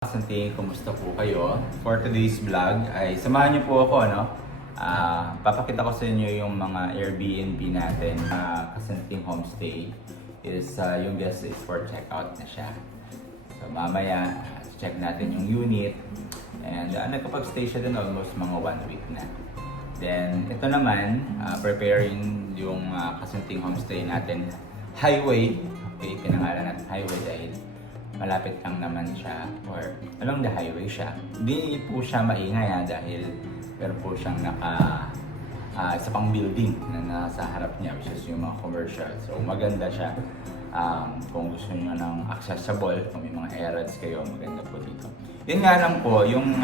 Santing, kumusta po kayo? For today's vlog ay samahan niyo po ako, no? Papakita ko sa inyo yung mga Airbnb natin. Kasanting Homestay is yung guest is for checkout na siya. So mamaya, check natin yung unit. And nagkapag-stay siya din almost mga 1 week na. Then ito naman, preparing yung Kasanting Homestay natin. Highway, okay, pinangalan natin Highway dahil malapit lang naman siya or along the highway siya. Hindi po siya maingay dahil meron po siyang isa pang building na nasa harap niya which is yung mga commercial. So maganda siya. Kung gusto niyo ng accessible, kung may mga errands kayo, maganda po dito. Yun nga lang po, yung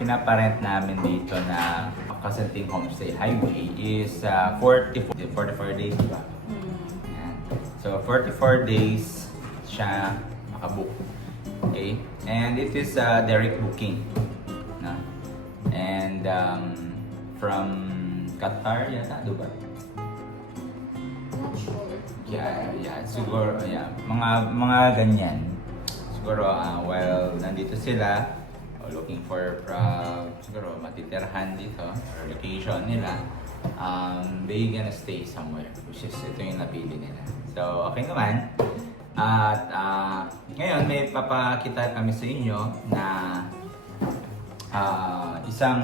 pinaparent namin dito na Kasanting Homestay Highway is 44 days, di ba? Yan. So 44 days siya nakabook. Okay? And it is direct booking. No? And from Qatar yata, diba? Not sure. Yeah, siguro, yeah. Mga ganyan. Siguro, while nandito sila, looking for siguro matitirhan dito, or location nila, they gonna stay somewhere, which is ito yung napili nila. So, okay naman. At ngayon may papakita kami sa inyo na isang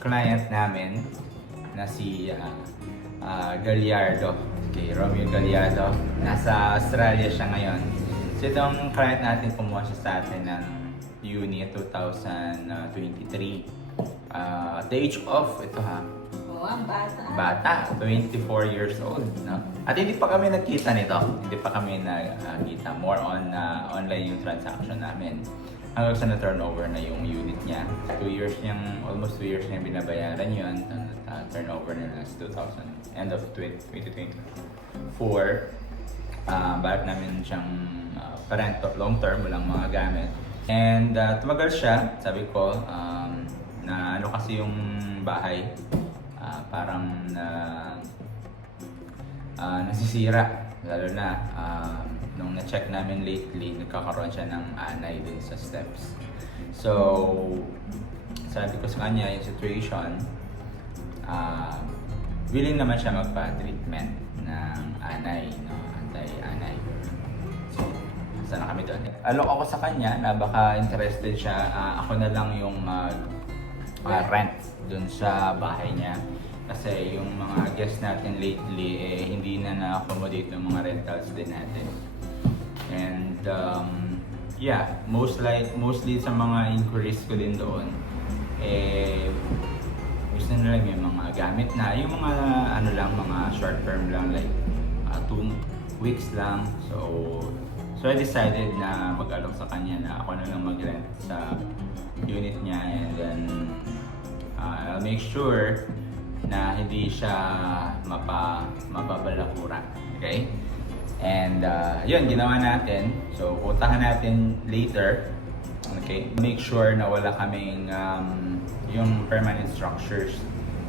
client namin na si Gallardo. Okay, Romeo Gallardo. Nasa Australia siya ngayon. So itong client natin kumuha siya sa atin ng unit 2023. At the age of, ito ha, Ang bata. bata, 24 years old, no? At hindi pa kami nagkita nito. Hindi pa kami nagkita. More on online yung transaction namin. Hanggang sa na-turnover na yung unit niya. Almost 2 years niyang binabayaran yun. Turnover nila is 2000, end of 2024. Balak namin siyang parent long term, walang mga gamit. And tumagal siya, sabi ko, na ano kasi yung bahay, parang nasisira, lalo na nung na-check namin lately, nagkakaroon siya ng anay dun sa steps. So sabi ko sa kanya yung situation, willing naman siya magpa-treatment ng anay, no? Anti-anay. So sana kami doon. Alok ako sa kanya na baka interested siya, ako na lang yung rent dun sa bahay niya. Kasi yung mga guests natin lately, hindi na na-accommodate ng mga rentals din natin. And yeah, mostly sa mga inquiries ko din doon, gusto nila may mga gamit na, yung mga mga short term lang, like 2 weeks lang. So I decided na mag-alok sa kanya na ako na lang mag-rent sa unit niya, and then I'll make sure na hindi siya mababalakura. Okay? And yun, ginawa natin. So, puntahan natin later. Okay? Make sure na wala kaming yung permanent structures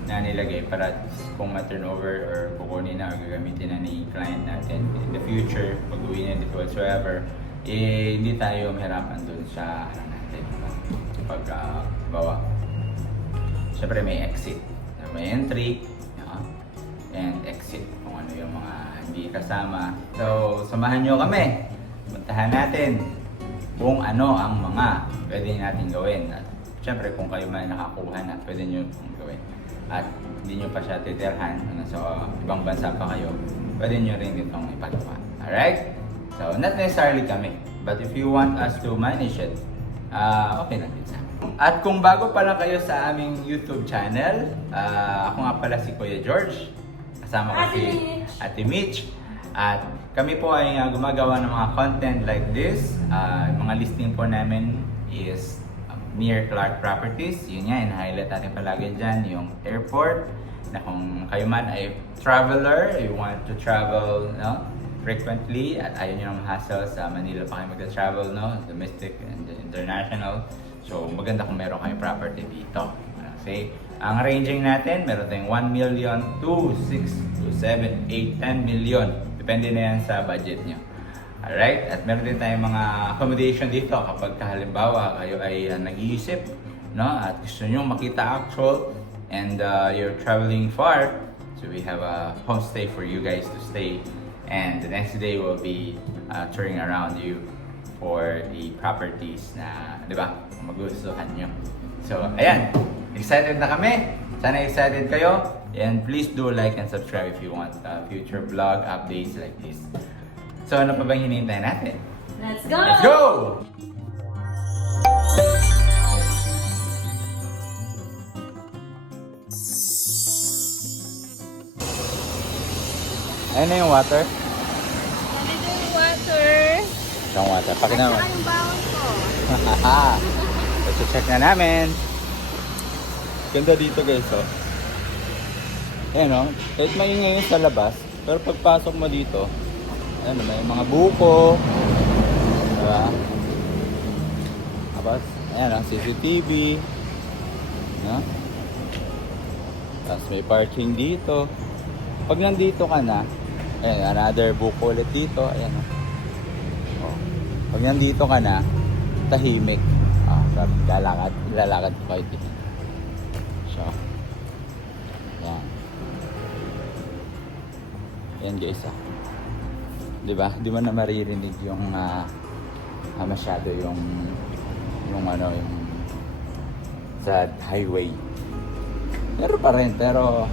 na nilagay para kung ma-turnover or kukunin na o gagamitin na ni client natin in the future, pag-uwi na dito whatsoever, hindi tayo mahirapan dun sa natin. Pag bawa. Siyempre may exit. May entry and exit kung ano yung mga hindi kasama. So, samahan nyo kami. Puntahan natin kung ano ang mga pwede natin gawin. At siyempre, kung kayo man nakakuha na, pwede nyo gawin. At hindi nyo pa siya titirhan, sa ibang bansa pa kayo, pwede nyo rin itong ipagawa. Alright? So, not necessarily kami. But if you want us to manage it, okay lang din sa amin. At kung bago pa lang kayo sa aming YouTube channel, ako nga pala si Kuya George. Kasama ko si Ate Mitch. At kami po ay gumagawa ng mga content like this. Mga listing po namin is near Clark Properties. Yun nga, in-highlight natin palagi dyan yung airport. Na kung kayo man ay traveler, you want to travel, no, frequently at ayaw nyo ng hassle sa Manila pa kayo mag-travel, no, domestic and international. So, maganda kung meron kayong property dito. Okay? Ang ranging natin, meron tayong 1 million to 6 to 7, 8, 10 million. Depende na yan sa budget nyo. Alright? At meron din tayong mga accommodation dito kapag halimbawa kayo ay nag-iisip, no? At gusto nyo makita actual and you're traveling far. So we have a homestay for you guys to stay. And the next day will be touring around you for the properties na, di ba, magustuhan nyo. So, ayan. Excited na kami. Sana excited kayo. And please do like and subscribe if you want future vlog updates like this. So, ano pa bang hinihintay natin? Let's go! Let's go! Ayun na yung water. Nandito yung water. Yung water. At Pakinaman. saka yung bawang ko. Let's check na namin. Ganda dito guys, oh. Ayan, oh. Kahit maingay yun sa labas, pero pagpasok mo dito, ayan, may mga buko. Diba? Tapos, ayan, oh, CCTV. No? Tapos may parking dito. Pag nandito ka na, ayan, another buko ulit dito. Ayan, oh. Oh. Pag nandito ka na, tahimik. Lalakad ko kayo dito. So, yan. Yan guys, ah. Diba? Di mo na maririnig yung masyado yung sa highway. Pero pa rin, pero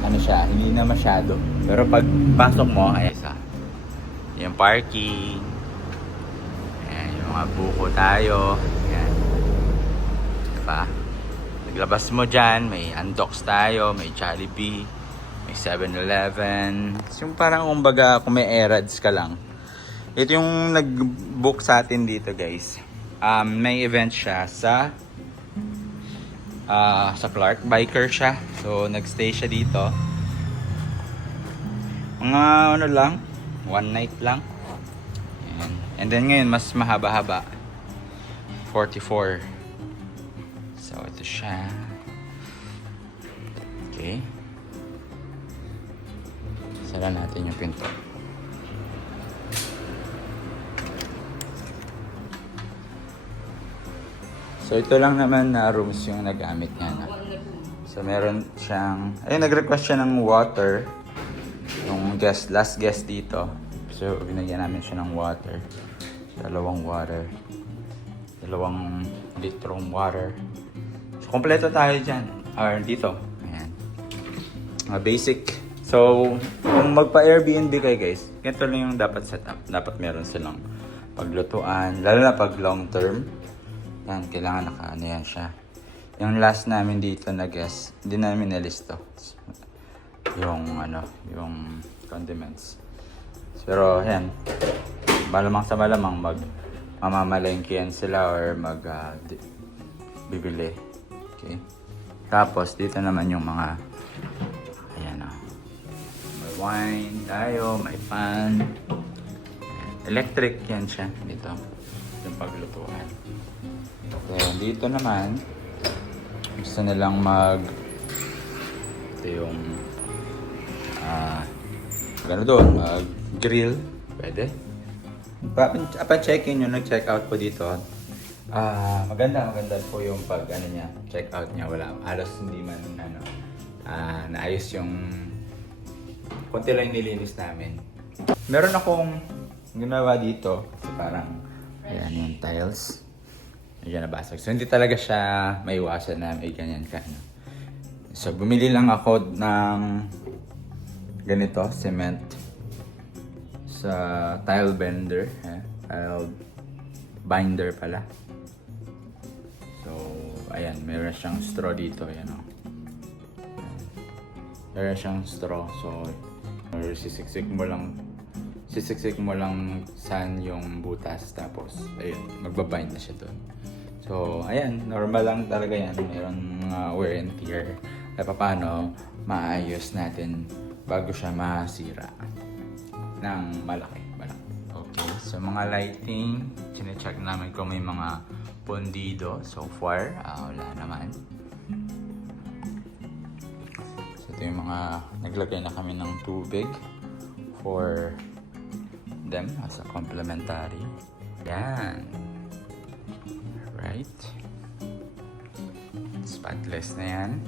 ano siya, hindi na masyado. Pero pag pasok mo, ay isa. Yung parking. Ayan, yung mga buko tayo. Ayan. Diba? Naglabas mo dyan, may Andox tayo, may Jollibee, may 7-Eleven. Yung parang kumbaga kung may Erads ka lang. Ito yung nag-book sa atin dito guys. May event siya sa Clark. Biker siya. So nagstay siya dito. Mga ano lang, one night lang. Ayan. And then ngayon mas mahaba-haba. 44. So ito siya. Okay. Sara natin yung pinto. So ito lang naman na rooms yung nagamit niya na. So meron siyang, ayun, nag-request siya ng water. Yung last guest dito. So binigyan namin siya ng water. Dalawang litrong water. So kompleto tayo dyan. Or dito. Ayan. Basic. So kung magpa-Airbnb kayo guys, ganito lang yung dapat setup. Dapat meron silang paglutuan. Lalo na pag long term. Yan, kailangan naka-ano yan siya. Yung last namin dito na guest, hindi namin nalisto. Yung condiments. Pero yan, malamang sa malamang mamamalengke yan sila or bibili. Okay. Tapos dito naman yung mga, ayan o. May wine tayo, may pan. Electric yan siya dito. Yung paglutuan. So, dito naman, gusto nilang ito yung, mag-grill. Pwede. Pa-check-in yung nag-check out po dito. Maganda po yung check out niya. Wala, halos hindi man, naayos yung, konti lang nilinis namin. Meron akong ginawa dito, parang, ayan yung tiles. Medyo nabasag. So, hindi talaga siya maiwasan na may ganyan ka. No? So, bumili lang ako ng ganito, cement. Sa tile bender. Tile binder pala. So, ayan. Meron siyang straw dito. Ayan o. Meron siyang straw. So, sisiksik mo lang saan yung butas. Tapos, ayun. Magbabind na siya doon. So, ayan, normal lang talaga yan. Mayroon mga wear and tear. Kaya paano maayos natin bago siya masira ng malaki. Okay, so mga lighting, chinecheck namin kung may mga pondido. So far, wala naman. So ito yung mga, naglagay na kami ng tubig for them as a complimentary. Yan. Right. Spotless na yan.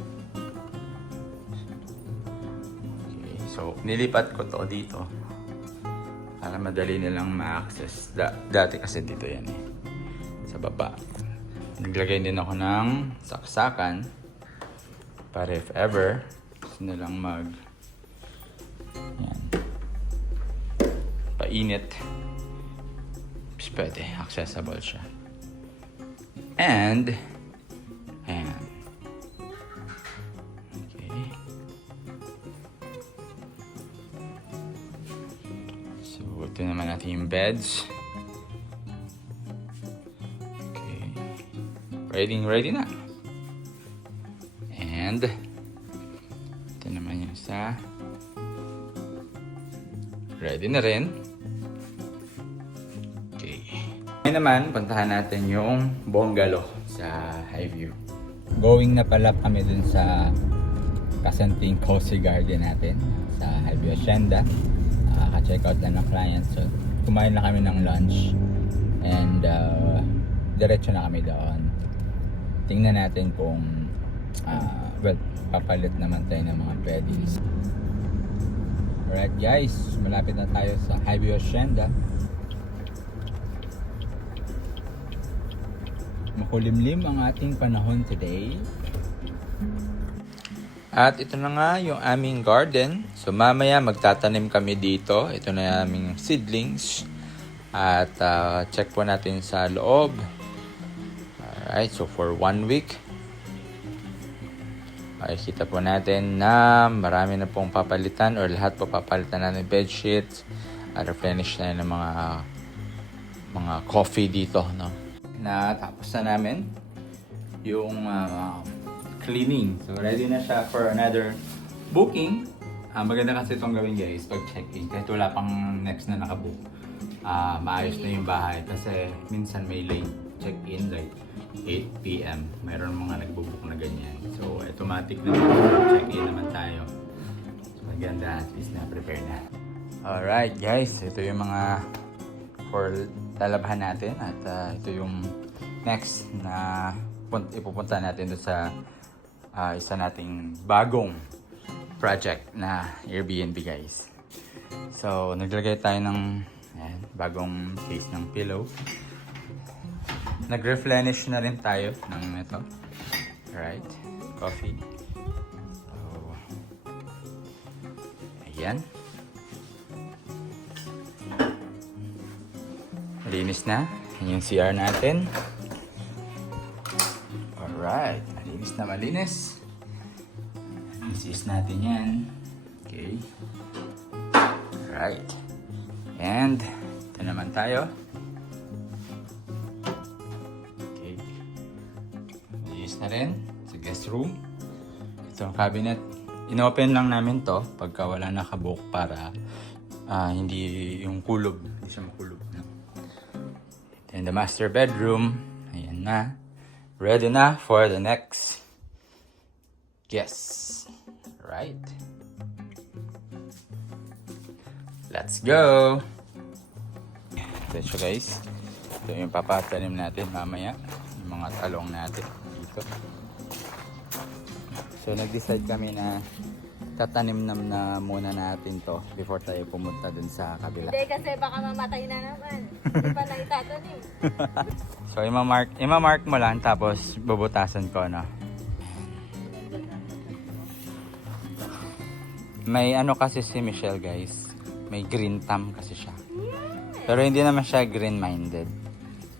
Okay, so nilipat ko to dito para madali nilang ma-access. Dati kasi dito yan eh, sa baba. Naglagay din ako ng saksakan para if ever gusto nilang yan, painit, pwede, accessible siya. And ayan. Okay. So, ito naman natin yung beds. Okay. Ready na. And ito naman yung sa ready na rin. Okay. Ngayon naman, puntahan natin yung bungalow sa Highview. Going na pala kami dun sa kasanting cozy garden natin sa Highview Hacienda. Ka-check out lang ng client. So, kumain na kami ng lunch. And diretso na kami doon. Tingnan natin kung papalit naman tayo ng mga pedis. Alright guys, malapit na tayo sa Highview Hacienda. Makulimlim ang ating panahon today. At ito na nga yung aming garden. So mamaya magtatanim kami dito. Ito na yung aming seedlings. At check po natin sa loob. Alright, so for 1 week, makikita po natin na marami na pong papalitan or lahat po papalitan natin bed sheets at replenish na ng mga coffee dito, no? Natapos na namin yung cleaning. So ready na siya for another booking. Maganda kasi itong gawin guys pag check-in kahit wala pang next na nakabook. Maayos na yung bahay kasi minsan may late check-in like 8 p.m. Mayroon mga nagbo-book na ganyan. So automatic na check-in naman tayo. So maganda, at least na-prepare na. Alright guys, ito yung mga for lalabhan natin at ito yung next na ipupunta natin doon sa isa nating bagong project na Airbnb guys. So naglagay tayo ng bagong case ng pillow. Nag-replenish na rin tayo ng ito. Alright, coffee. So, ayan. Malinis na. Yan yung CR natin. Alright, malinis. Isis natin yan. Okay. Alright. And, ito naman tayo. Na rin sa guest room. Ito ang cabinet. Inopen lang namin to pagka wala nakabook para hindi yung kulob, hindi siya makulob. No? And the master bedroom, ayan na. Ready na for the next guest. Right? Let's go! Ito siya guys. Ito yung papatanim natin mamaya. Yung mga talong natin. So nag-decide kami na tatanim na muna natin to before tayo pumunta dun sa kabila. Hindi kasi baka mamatay na naman. Hindi pa na itatanim. So ima-mark mo lang tapos bubutasan ko, no? May ano kasi si Michelle guys, may green thumb kasi siya. Pero hindi naman siya green-minded.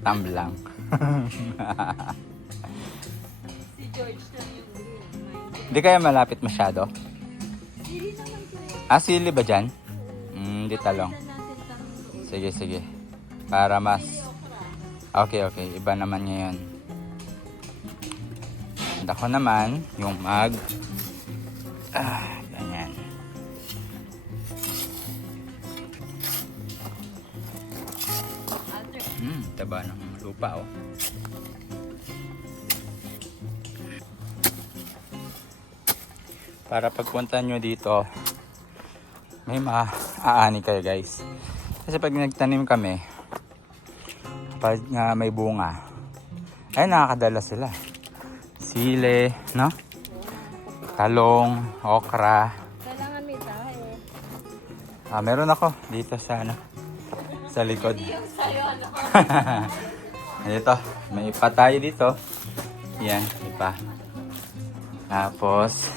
Thumb lang. George na yung green. Hindi kaya malapit masyado? Sili naman ko yun. Sili ba dyan? Hindi talong. Sige. Para mas... Okay. Iba naman ngayon. And ako naman, yung ganyan. Taba ng lupa, oh. Para pagpunta nyo dito, may maaani kayo guys. Kasi pag nagtanim kami, pag may bunga, ay nakakadala sila. Sile, no? Talong, okra. Kailangan may tayo. Meron ako dito sa sa likod. Hindi yung sa'yo, ano? Dito, may ipa tayo dito. Yan, ipa. Tapos,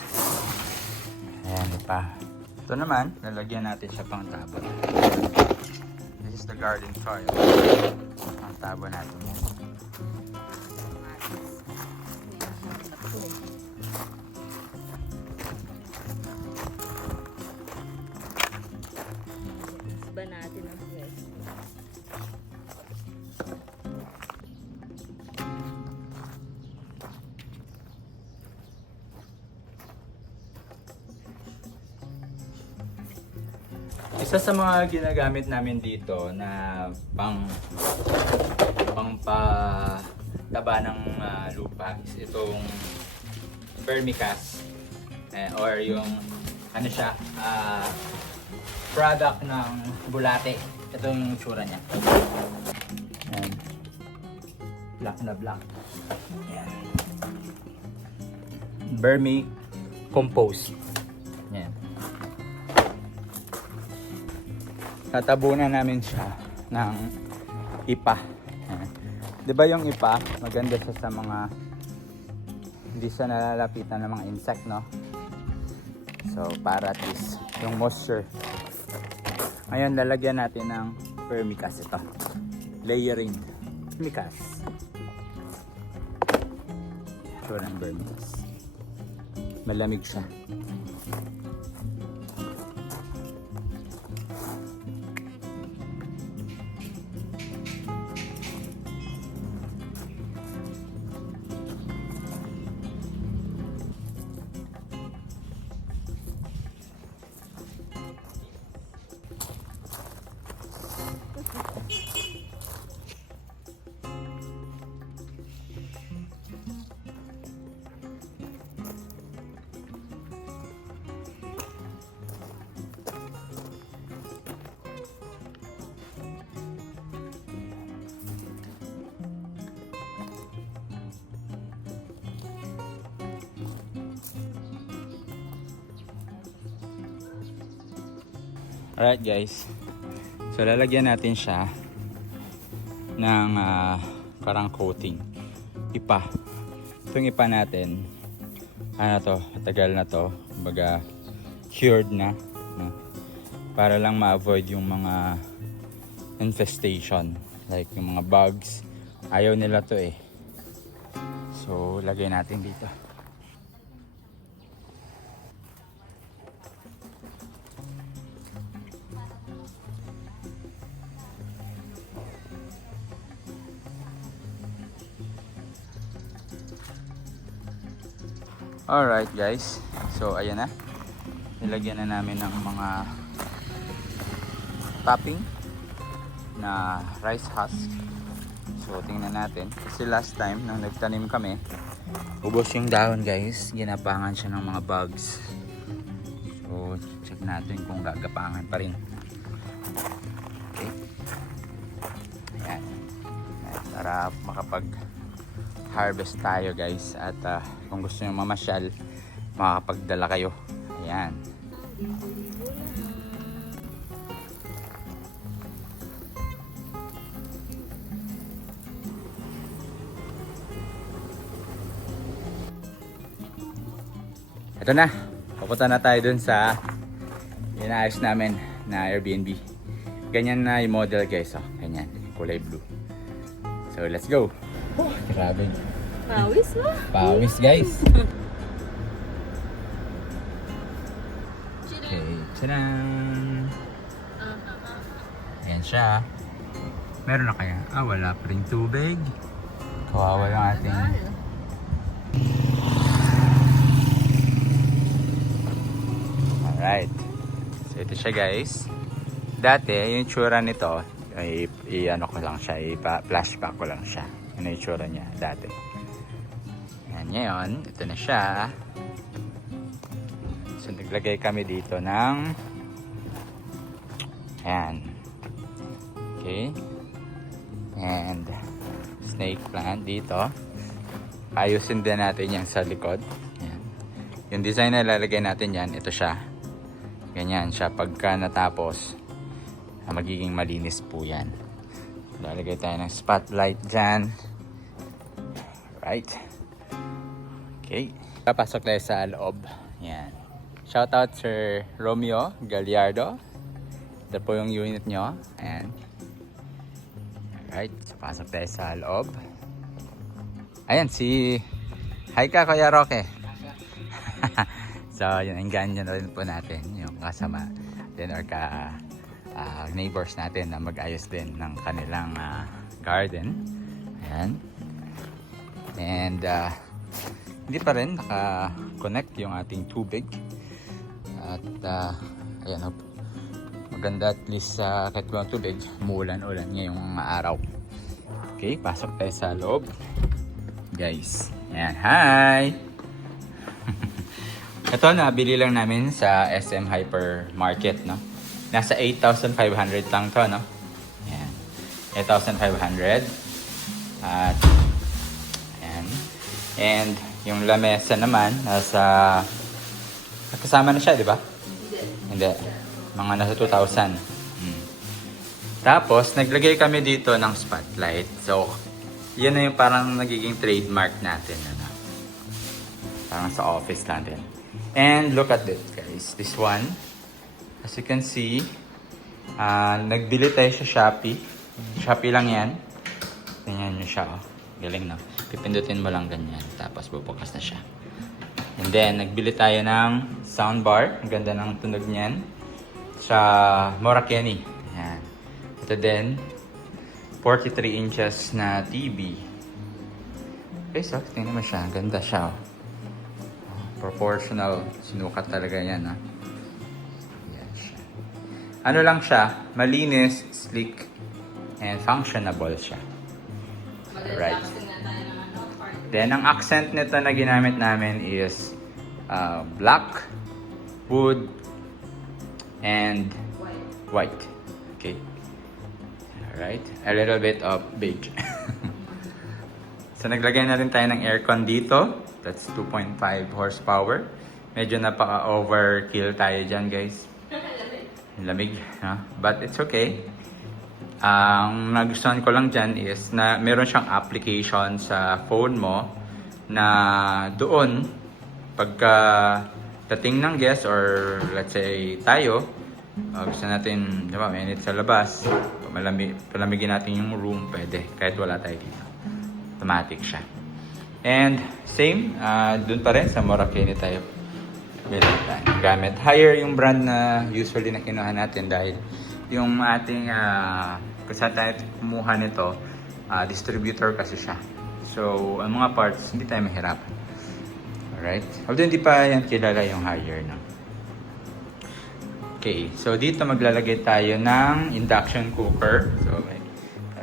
ayan, ipa. Ito naman, lalagyan natin siya pang tabon. This is the garden soil. Ang tabon natin yan. Ba natin ang pwes. Isa sa mga ginagamit namin dito na pangpataba ng lupa is itong vermicast or yung ano siya product ng bulate. Ito yung tsura niya. Ayan. Black na black. Ayan. Vermicompost. Ayan. Tatabunan namin siya ng ipa. Ayan. 'Di ba yung ipa, maganda siya sa mga hindi siya nalalapitan ng mga insect, no? So, para at least yung moisture. Ngayon, lalagyan natin ng vermicast ito. Layering. Vermicast. Ito ng vermicast. Malamig siya. Alright guys, so lalagyan natin siya ng parang coating, ipa. Itong ipa natin, ano to, matagal na to, kumbaga cured na, no? Para lang ma-avoid yung mga infestation, like yung mga bugs, ayaw nila to eh. So lagay natin dito. Alright guys, so ayan na, nilagyan na namin ng mga topping na rice husk. So tingnan natin, kasi last time nang nagtanim kami, ubos yung dahon guys, ginapangan siya ng mga bugs. So check natin kung gagapangan pa rin. Okay, ayan, para makapag harvest tayo guys, at kung gusto nyo mamasyal, makakapagdala kayo. Ayan. Ito na, papunta na tayo dun sa inaayos namin na Airbnb. Ganyan na yung model guys, oh. Ganyan, kulay blue. So let's go. Oh, grabe. Pawis mo? Pawis guys. Okay, tadaan. Ayan siya. Meron na kaya? Wala pa rin tubig. Kawawa yung ating... Alright. So ito siya guys. Dati, yung tsura nito, i-ano ko lang siya, i-flashback ko lang siya. Ano yung tsura niya dati. Ayan, ngayon, ito na siya. So naglagay kami dito ng ayan, Okay. And snake plant dito. Ayusin din natin yan sa likod. Yan. Yung design na lalagay natin yan, ito siya. Ganyan siya. Pagka natapos, magiging malinis po yan. Lalagay tayo ng spotlight dyan. Right. Okay. Papasok tayo sa loob. Yan. Shoutout Sir Romeo Gallardo. Ito po yung unit nyo. Ayan. Alright. So, pasok tayo sa loob. Ayan, Hi ka, Kuya Roque. So, yun. Hanggang nyo na rin po natin yung kasama din or neighbors natin na mag-ayos din ng kanilang garden. Ayan. And hindi pa rin naka-connect yung ating tubig. At ayan, maganda at least kahit walang tubig, umuulan-ulan ngayong araw. Okay, pasok tayo sa loob. Guys, ayan, hi! Ito, nabili lang namin sa SM Hypermarket, no? Nasa 8,500 lang to, no? Ayan, 8,500. At ayan. And yung lamesa naman, kasama na siya, di ba? Hindi. Mga nasa 2,000. Tapos, naglagay kami dito ng spotlight. So, yun na yung parang nagiging trademark natin. Ano? Parang sa office natin. And look at this, guys. This one, as you can see, nagbili tayo sa Shopee. Shopee lang yan. Ganyan nyo siya, oh. Galing, no? Pipindutin mo lang ganyan. Tapos, bubukas na siya. And then, nagbili tayo ng soundbar. Ang ganda ng tunog niyan. Sa Morakeni. Ayan. Ito din, 43 inches na TV. Okay, so, tingnan mo siya. Ang ganda siya, oh. Proportional. Sinukat talaga yan, ha. Ayan siya. Ano lang siya? Malinis, sleek, and functionable siya. Right. Then, ang accent nito na ginamit namin is black, wood, and white. Okay. Alright. A little bit of beige. So, naglagay na rin tayo ng aircon dito. That's 2.5 horsepower. Medyo napaka-overkill tayo dyan, guys. Lamig. Huh? But it's okay. Ang nagustuhan ko lang dyan is na meron siyang application sa phone mo na doon pagka dating ng guest or let's say tayo, gusto natin, di ba, mainit sa labas, palamigin natin yung room, pwede, kahit wala tayo dito. Automatic siya. And same, dun pa rin sa Morakeni tayo gamit. Higher yung brand na usually na kinuha natin dahil yung ating kung saan tayo kumuha nito, distributor kasi siya. So, ang mga parts, hindi tayo mahirapan. Alright? Although hindi pa yan kilala yung higher, no? Okay, so dito maglalagay tayo ng induction cooker. So, may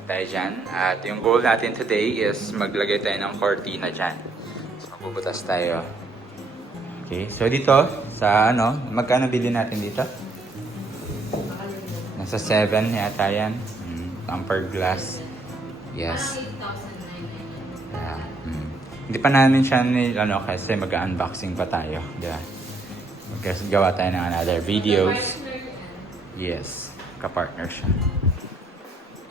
tayo dyan. At yung goal natin today is maglagay tayo ng cortina dyan. So, magbubutas tayo. Okay, so dito, sa magkano bili natin dito? Nasa 7 yata yan. Tempered glass. Yes. Yeah. Hindi pa namin siya kasi mag-unboxing pa tayo. Diba? Gawa tayo ng another videos. Yes. Kapartner siya.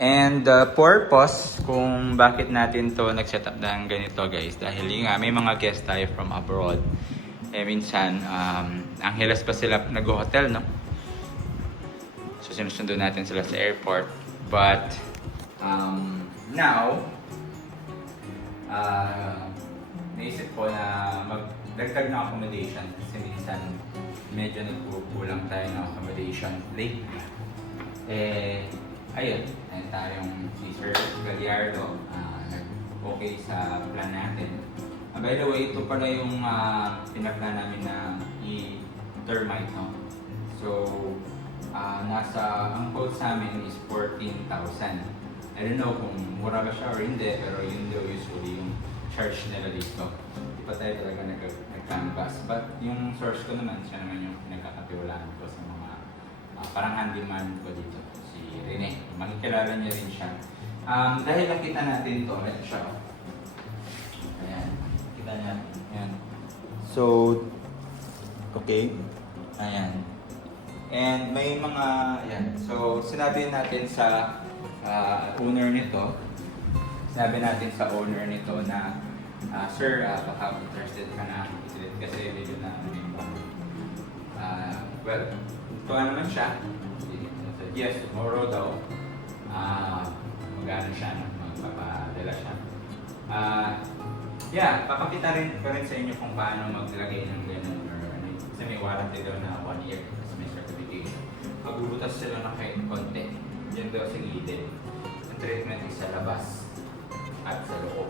And the purpose kung bakit natin to nag-set up ng ganito, guys, dahil nga may mga guests tayo from abroad. Minsan, Angeles pa sila nag-hotel, no? So, sinusundo natin sila sa airport. But, now, naisip ko na magdagdag ng accommodation kasi minsan medyo nagkukulang tayo ng accommodation lately. Ayun tayong si Sir Gallardo, nag-okay sa plan natin. By the way, ito pala yung pinaplan namin na i-termite, no? So, ang quote sa amin is 14,000. I don't know kung mura ba siya or hindi, pero yun daw usually yung charge nila dito. Hindi pa tayo talaga nag-canvas. But yung source ko naman, siya naman yung pinagkakatiwalaan ko sa mga parang handyman ko dito, si Si Rene. Makikilala niya rin siya. Dahil nakita natin ito, ito siya. Ayan. Kita niya. Ayan. So, okay. Ayan. And may mga, ayan. So, sinabi natin sa owner nito, na, Sir, baka interested ka na ulit kasi medyo na, well, ito naman siya. Yes, tomorrow daw, mag-ano siya, magpapadala siya. Yeah, papakita rin ko rin sa inyo kung paano maglagay ng ganun or ano. Kasi may warranty daw na 1 year kasi may certification. Magbubutas sila ng kahit konti. Yan daw sa gilid. Ang treatment is sa labas at sa loob.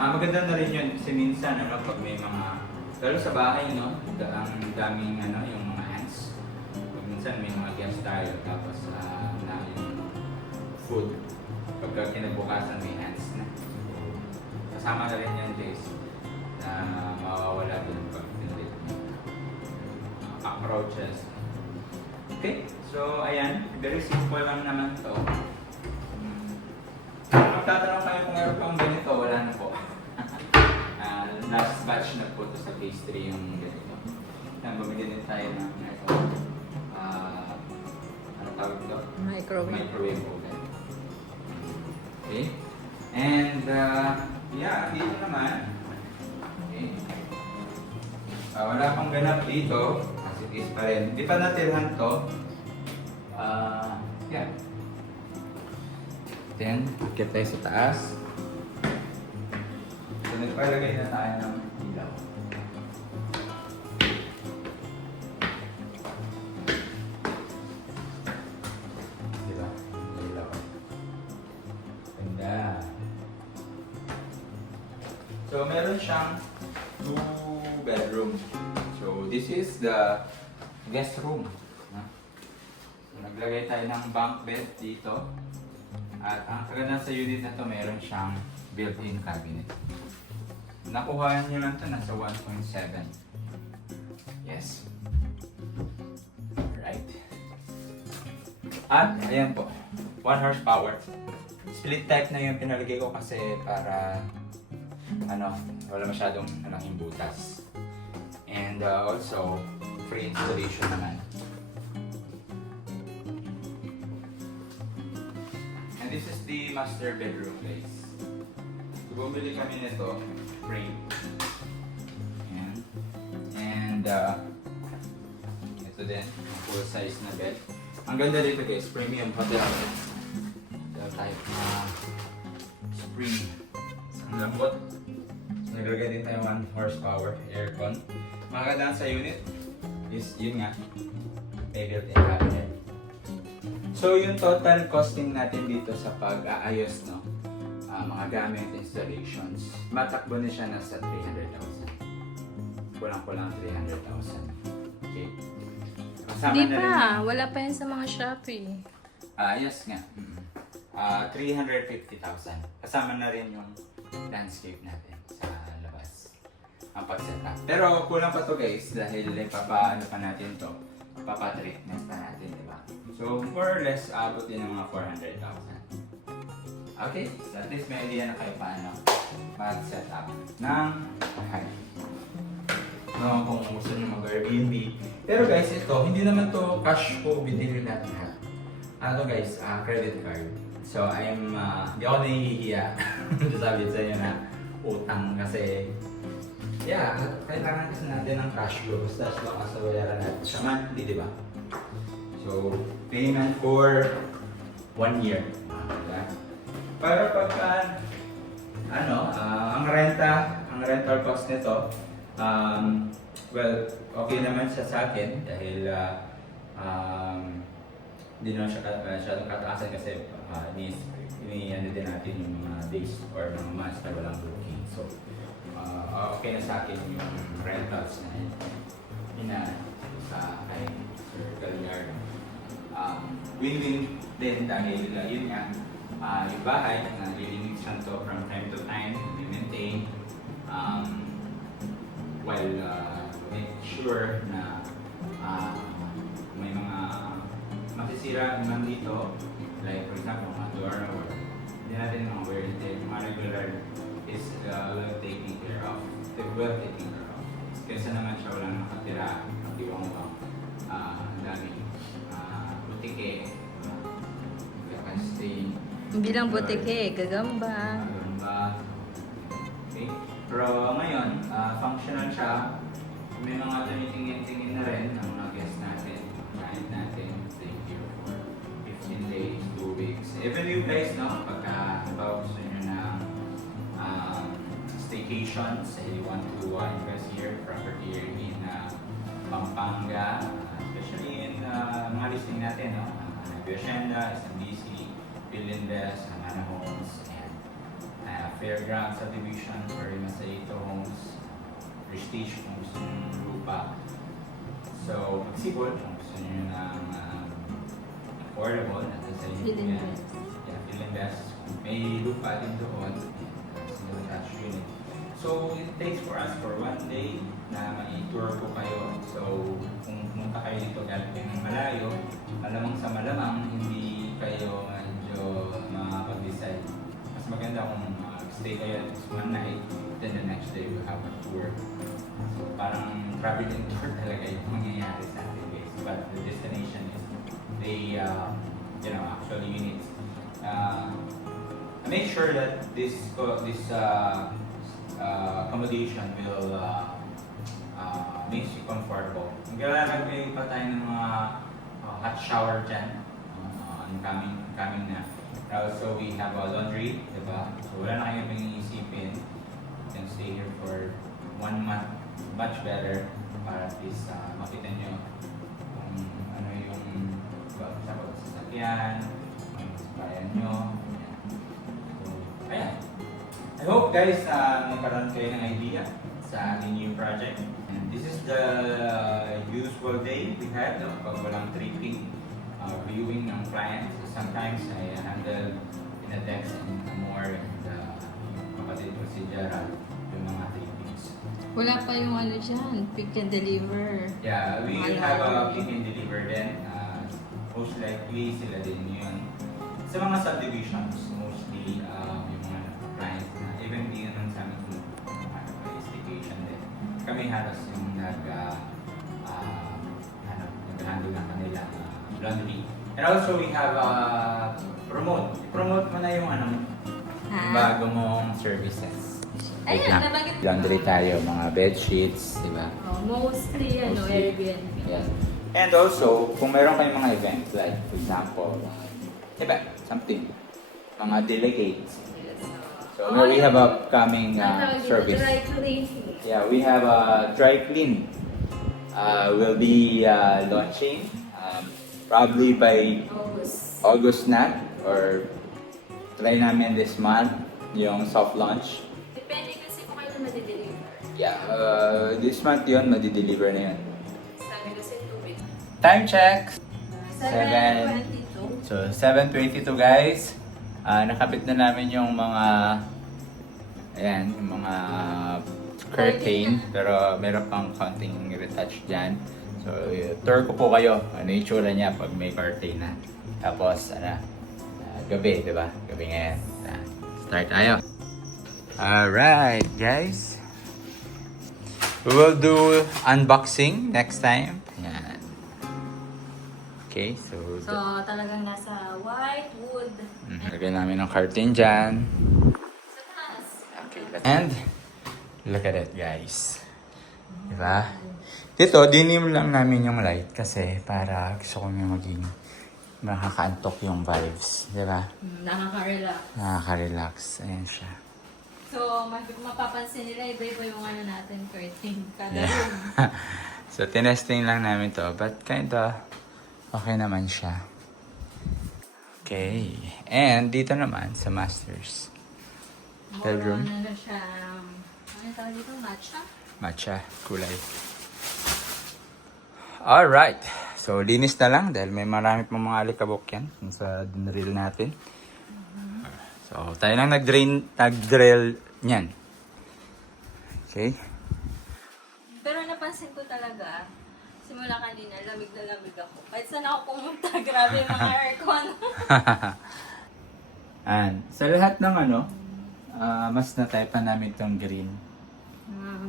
Maganda na rin yun kasi minsan ano, pag may mga, lalo sa bahay, no? Ang daming ano, yung mga hands. Pag minsan may mga guests tayo tapos na yung food. Pagka kinabukasan may hands na. Kasama na rin yan, Jace, na mawawala din pag pinulit approaches. Okay, so ayan, very simple lang naman to. Magtatanong kayo kung meron pang ganito, wala na po. Last batch na po to sa phase 3 yung ganito. Yan, bumili din tayo ng ito. Ano tawag ito? Microwave oven. Okay. And yeah, dito naman. Okay. Wala pang ganap dito. As it is pa rin. Di pa natirhan to. Yeah. Then, akit tayo sa taas. So, nagpalagay na tayo ng ilaw. Diba? Ilaw. Ganda. So, meron siyang 2 bedroom. So, this is the guest room. So, naglagay tayo ng bunk bed dito. At ang kaganda sa unit na to, meron siyang built-in cabinet. Nakuha nyo lang to, nasa 1.7. Yes. Right. At, ayan po, 1 horsepower. Split type na yung pinalagay ko kasi para wala masyadong yung butas. And also, free installation naman. And this is the master bedroom, guys. So, bumili kami nito, frame. Ayan. And ito din, full size na bed. Ang ganda dito, guys, premium hotel type na spring. Ang lambot. So, naglagay din tayo 1 horsepower aircon. Maganda sa unit is yun nga, may built-in cabinet. So yung total costing natin dito sa pag-aayos, no, mga gamit, installations, matakbo na siya nasa 300,000. Kulang-kulang 300,000. Okay. Kasama Hindi na pa, rin, wala pa yan sa mga Shopee. yes nga. 350,000. Kasama na rin yung landscape natin sa labas. Ang pag-setup. Pero kulang pa to, guys, dahil papaano pa natin to. Papatreatment pa natin, di ba? So, more or less, abot din ng mga 400,000. Okay, so at least may idea na kayo paano mag-set up ng bahay. No, kung gusto nyo mag-Airbnb. Pero guys, ito, hindi naman to cash po binili natin lahat. Ano guys, credit card. So, hindi ako nahihiya. Sabi sa inyo na utang kasi yeah, kailangan kasi natin ng cash flow. Basta as long as nabayaran natin siya monthly, di ba? So, payment for 1 year. Diba? Para pagka, ang rental cost nito, well, okay naman siya sa akin dahil hindi naman siya masyadong kataasan kasi ini-ano din natin yung mga days or mga months na walang booking. So, okay na sa akin yung rentals na sa kay Sir Galliard. Win-win din dahil yun nga, yung bahay na lilinisan to from time to time, i-maintain while make sure na may mga masisira, hindi dito, like for example, mga door or hindi natin mga wear and tear, mga regular is well taken care of. Well taken care of. Kaysa naman siya walang nakatira, katiwang-wang, ang daming butike, kapasity. Hindi lang butike, gagamba. Gagamba. Okay? Pero ngayon, functional siya. May mga tumitingin-tingin na rin ang mga guests natin, client natin, stay here for 15 days, 2 weeks. Even you guys, no? Pagka gusto nyo ng staycations, you want to invest here, property here in Pampanga, especially in mga listing natin, no? Hacienda, SMBC, Philinvest, Hanana Homes, and Fairground Subdivision, Masayito Homes, Prestige kung gusto nyo ng lupa. So, Magsibol kung gusto nyo ng affordable, natin sa inyo. Philinvest. Yeah, Philinvest. May lupa din doon. Single attached unit. So, it takes for us for 1 day na mai-tour ko kayo. So, kung pumunta kayo dito galing kayo ng malayo, malamang sa malamang, hindi kayo medyo makapag-decide. Mas maganda kung stay kayo at least 1 night, then the next day we have a tour. So, parang traveling tour talaga yung mangyayari sa atin guys. But the destination is, they, actually you need make sure that this accommodation will makes you comfortable. Maglalagay pa tayo ng mga hot shower dyan. Coming na. Also, we have a laundry, diba? So, wala na kayo pang-iisipin. You can stay here for 1 month. Much better para at least makita nyo kung ano yung sa sasakyan, ang sasakyan nyo. So, ayan. I hope guys nagkaroon kayo ng idea sa ating new project. And this is the usual day we had, no? Pag walang tripping, viewing ng clients. Sometimes I handle in a text and more and yung kapatid ko si Gerald, yung mga trippings. Wala pa yung ano dyan, pick and deliver. Yeah, we have a pick and deliver then. Most likely sila din yun. Sa mga subdivisions, mostly yung mga clients na even di naman sa amin kung staycation din. Kami halos yung nag-handle ng kanila laundry. And also we have promote. Promote mo na yung yung bago mong services. Wait Ayun, lang. nabanggit ko. Laundry tayo, mga bed sheets, di ba? Mostly, Airbnb. Yes. And also, kung meron kayong mga events, like for example, something, mga delegates. So we have a upcoming service. Dry clean. Yeah, we have a dry clean. We'll be launching probably by August na, or try namin this month yung soft launch. Depende kasi kung kailan madideliver. Yeah, this month yun, madideliver na yun. Sabi kasi 2 weeks. Time check! 7:22. So, 7:22 guys. Nakapit na namin yung mga yung mga curtain, pero meron pang konting retouch dyan. So, tour ko po kayo. Ano yung itsura niya pag may curtain na. Tapos, gabi, di ba? Gabi ngayon. Start tayo. Alright, guys. We will do unboxing next time. Yan. Okay, so Talagang nasa white wood. lagyan namin ng curtain dyan. Sa taas. Okay, and look at it, guys. Diba? Dito, dinim lang namin yung light kasi para gusto ko yung maging makakaantok yung vibes. Diba? Nakaka-relax. Nakaka-relax. Ayan siya. So, mapapansin nila, iba-iba yung natin, curtain. Kada Yeah. room. So, tinesting lang namin to. But kinda okay naman siya. Okay. And dito naman sa masters bedroom. Ano na siya, ano tawag dito? Matcha? Matcha. Kulay. Alright. So, linis na lang dahil may marami pang mga alikabok yan sa dinril natin. So, tayo lang nag-drill niyan. Okay? Pero napansin ko talaga, si simula kanina, lamig na lamig ako. Kahit saan ako pumunta, grabe yung mga aircon. And sa lahat ng mas na-type namin tong green.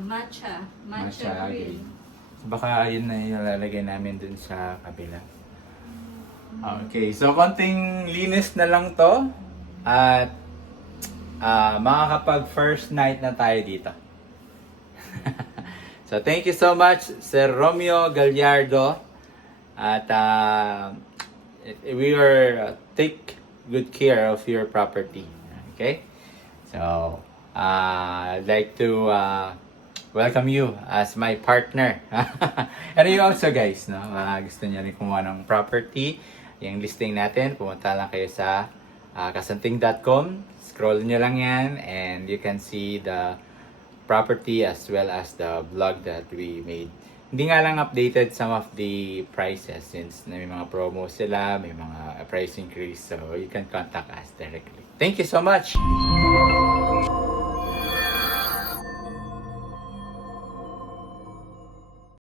Matcha. Matcha Matcha green. So baka yun na yung lalagay namin dun sa kabila. Okay, so konting linis na lang to. At makakapag first night na tayo dito. So thank you so much Sir Romeo Gallardo. At we are take good care of your property. Okay? So I'd like to welcome you as my partner. And you also guys, no? Gusto niyo rin kumuha ng property, yung listing natin, pumunta lang kayo sa kasanting.com. Scroll nyo lang yan and you can see the property as well as the vlog that we made. Hindi nga lang updated some of the prices since may mga promo sila, may mga price increase, so you can contact us directly. Thank you so much!